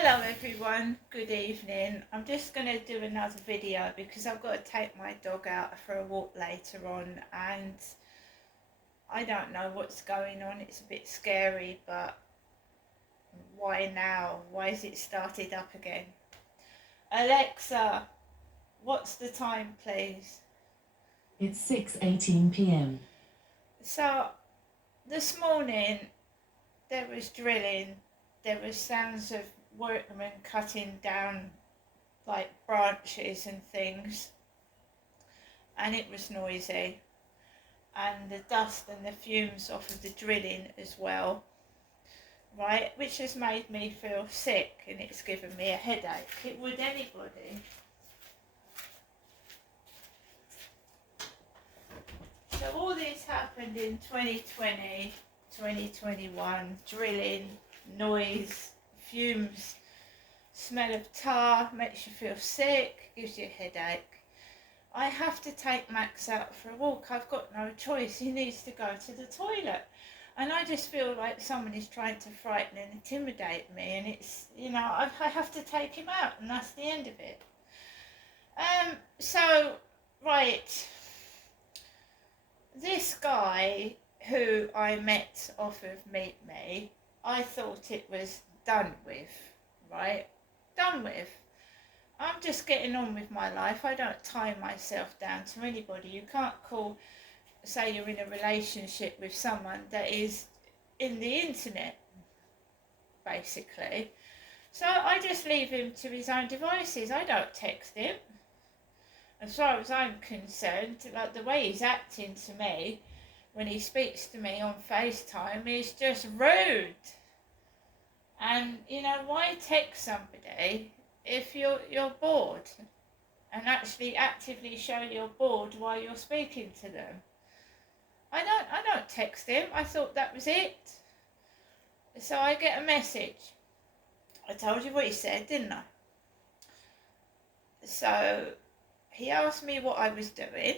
Hello everyone, good evening. I'm just going to do another video because I've got to take my dog out for a walk later on and I don't know what's going on. It's a bit scary, but why now? Why has it started up again? Alexa, what's the time please? It's 6:18 p.m. So this morning there was drilling, there was sounds of workmen cutting down like branches and things, and it was noisy, and the dust and the fumes off of the drilling as well, right, which has made me feel sick and it's given me a headache. It would anybody. So all this happened in 2020, 2021, drilling, noise, fumes, smell of tar, makes you feel sick, gives you a headache. I have to take Max out for a walk. I've got no choice. He needs to go to the toilet. And I just feel like someone is trying to frighten and intimidate me. And it's, I have to take him out and that's the end of it. Right. This guy who I met off of Meet Me, I thought it was done with, right? Done with. I'm just getting on with my life. I don't tie myself down to anybody. You can't say you're in a relationship with someone that is in the internet, basically. So I just leave him to his own devices. I don't text him. As far as I'm concerned, like the way he's acting to me when he speaks to me on FaceTime is just rude. And why text somebody if you're bored, and actually actively show you're bored while you're speaking to them? I don't text him. I thought that was it. So I get a message. I told you what he said, didn't I? So he asked me what I was doing,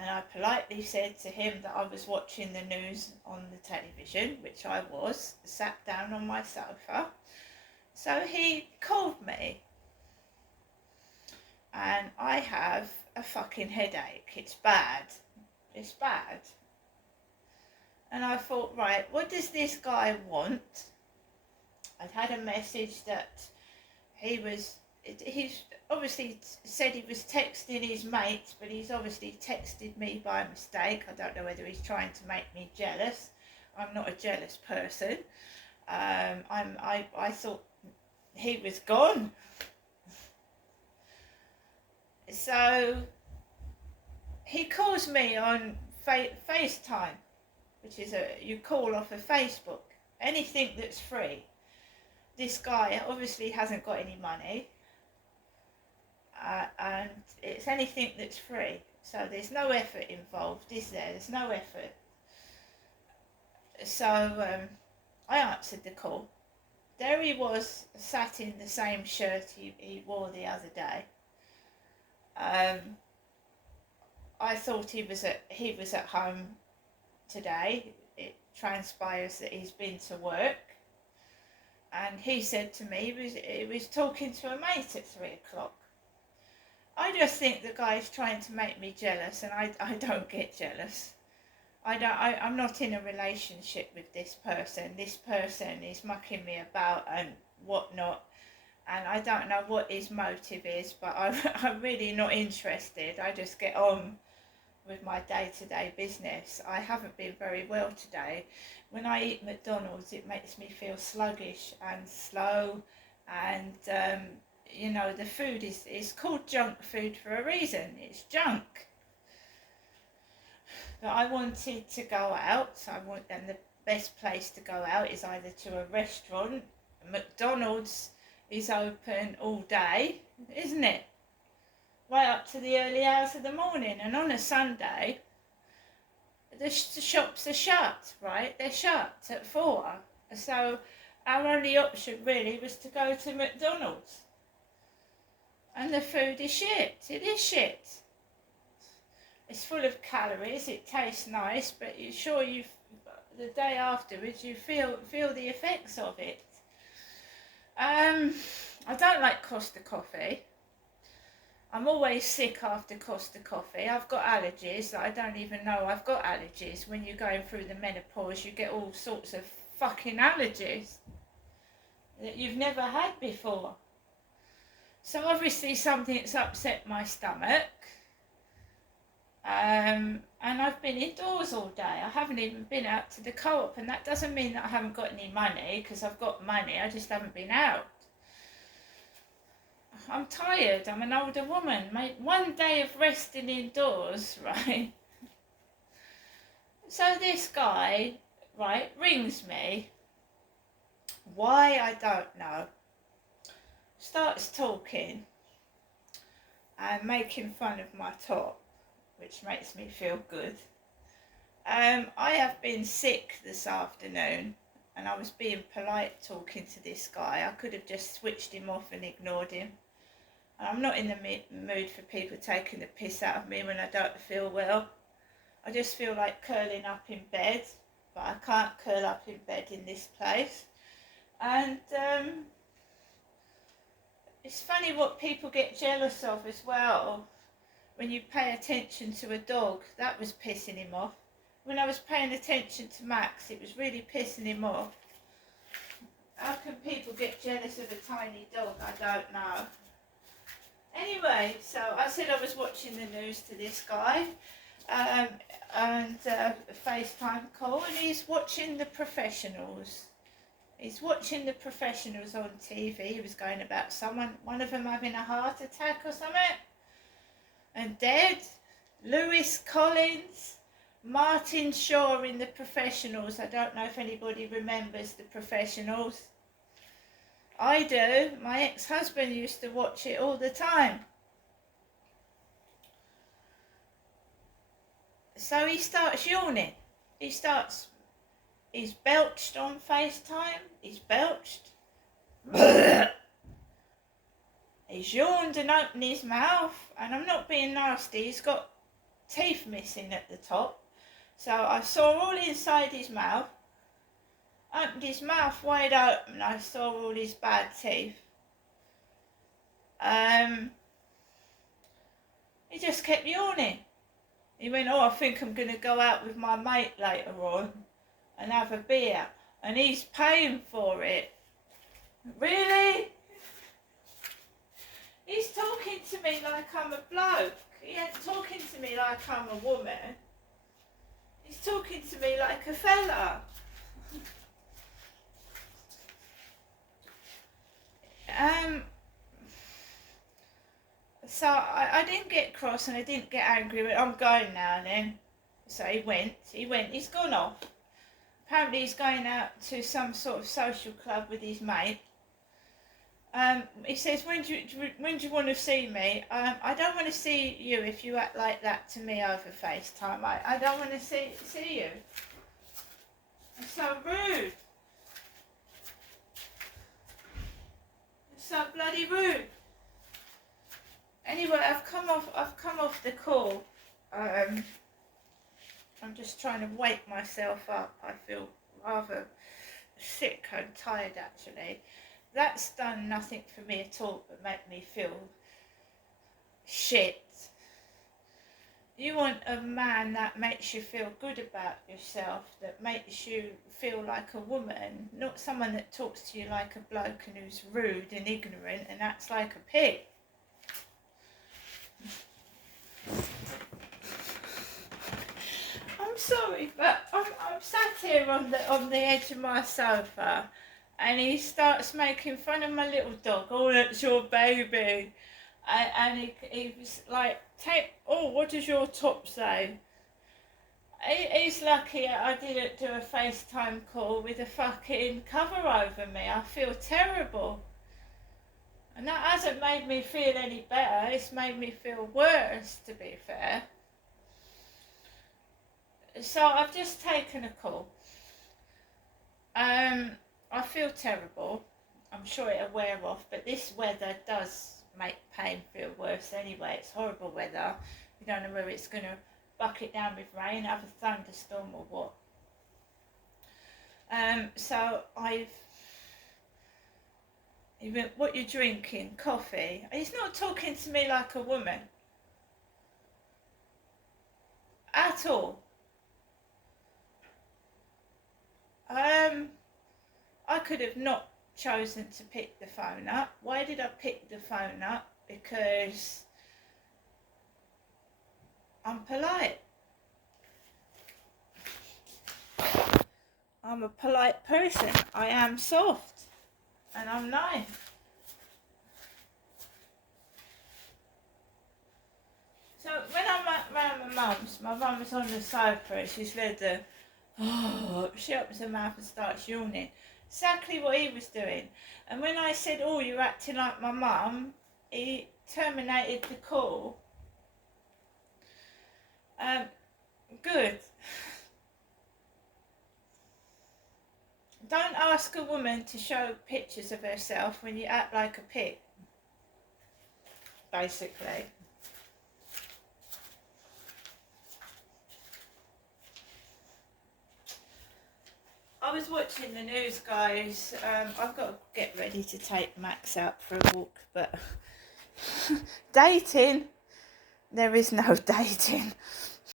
and I politely said to him that I was watching the news on the television, which I was, sat down on my sofa. So he called me, and I have a fucking headache. It's bad. It's bad. And I thought, right, what does this guy want? I'd had a message that he's obviously said he was texting his mates, but he's obviously texted me by mistake. I don't know whether he's trying to make me jealous. I'm not a jealous person. I thought he was gone. So he calls me on FaceTime, which is you call off of Facebook. Anything that's free. This guy obviously hasn't got any money, and it's anything that's free. So there's no effort involved, is there? There's no effort. So I answered the call. There he was, sat in the same shirt he wore the other day. I thought he was at home today. It transpires that he's been to work, and he said to me he was talking to a mate at 3:00. I just think the guy's trying to make me jealous, and I don't get jealous. I'm not in a relationship with this person. This person is mucking me about and whatnot, and I don't know what his motive is, but I'm really not interested. I just get on with my day-to-day business. I haven't been very well today. When I eat McDonald's, it makes me feel sluggish and slow, and the food is called junk food for a reason. It's junk. But I wanted to go out, and the best place to go out is either to a restaurant. McDonald's is open all day, isn't it? Right up to the early hours of the morning, and on a Sunday, the shops are shut, right? They're shut at 4. So our only option really was to go to McDonald's. And the food is shit. It is shit. It's full of calories. It tastes nice, but the day afterwards you feel the effects of it. I don't like Costa coffee. I'm always sick after Costa coffee. I've got allergies that I don't even know I've got allergies. When you're going through the menopause, you get all sorts of fucking allergies that you've never had before. So obviously something's upset my stomach. And I've been indoors all day. I haven't even been out to the co-op, and that doesn't mean that I haven't got any money, because I've got money, I just haven't been out. I'm tired, I'm an older woman. One day of resting indoors, right? So this guy, right, rings me. Why, I don't know. Starts talking and making fun of my top, which makes me feel good. I have been sick this afternoon, and I was being polite talking to this guy. I could have just switched him off and ignored him. I'm not in the mood for people taking the piss out of me when I don't feel well. I just feel like curling up in bed, but I can't curl up in bed in this place. And it's funny what people get jealous of as well. When you pay attention to a dog, that was pissing him off. When I was paying attention to Max, it was really pissing him off. How can people get jealous of a tiny dog? I don't know. Anyway, so I said I was watching the news to this guy, and a FaceTime call, and he's watching The Professionals. He's watching The Professionals on TV. He was going about one of them having a heart attack or something, and dead. Lewis Collins, Martin Shaw in The Professionals. I don't know if anybody remembers The Professionals. I do. My ex-husband used to watch it all the time. So he starts yawning. He's belched on FaceTime. He's belched. He's yawned and opened his mouth. And I'm not being nasty. He's got teeth missing at the top. So I saw all inside his mouth. Opened his mouth wide open. I saw all his bad teeth. He just kept yawning. He went, I think I'm going to go out with my mate later on and have a beer. And he's paying for it. Really? He's talking to me like I'm a bloke. He ain't talking to me like I'm a woman. He's talking to me like a fella. So I didn't get cross and I didn't get angry, but I'm going now and then. So he went, he's gone off. Apparently he's going out to some sort of social club with his mate. He says, when do you want to see me? I don't want to see you if you act like that to me over FaceTime. I don't want to see you. It's so rude. It's so bloody rude. Anyway, I've come off the call. I'm just trying to wake myself up. I feel rather sick and tired actually. That's done nothing for me at all but make me feel shit. You want a man that makes you feel good about yourself, that makes you feel like a woman, not someone that talks to you like a bloke and who's rude and ignorant and acts like a pig. I'm sorry, but I'm sat here on the edge of my sofa, and he starts making fun of my little dog. Oh, that's your baby, and he was like, what does your top say? He's lucky I didn't do a FaceTime call with a fucking cover over me. I feel terrible. And that hasn't made me feel any better, it's made me feel worse, to be fair. So I've just taken a call. I feel terrible. I'm sure it'll wear off, but this weather does make pain feel worse anyway. It's horrible weather. You don't know whether it's going to bucket down with rain, have a thunderstorm or what. So He went, what you drinking? Coffee. And he's not talking to me like a woman. At all. I could have not chosen to pick the phone up. Why did I pick the phone up? Because I'm polite. I'm a polite person. I am soft. And I'm nice. So when I'm round my mum's on the sofa, she's read the, she opens her mouth and starts yawning. Exactly what he was doing. And when I said, oh, you're acting like my mum, he terminated the call. Good. Don't ask a woman to show pictures of herself when you act like a pig. Basically. I was watching the news, guys. I've got to get ready to take Max out for a walk, but dating, there is no dating.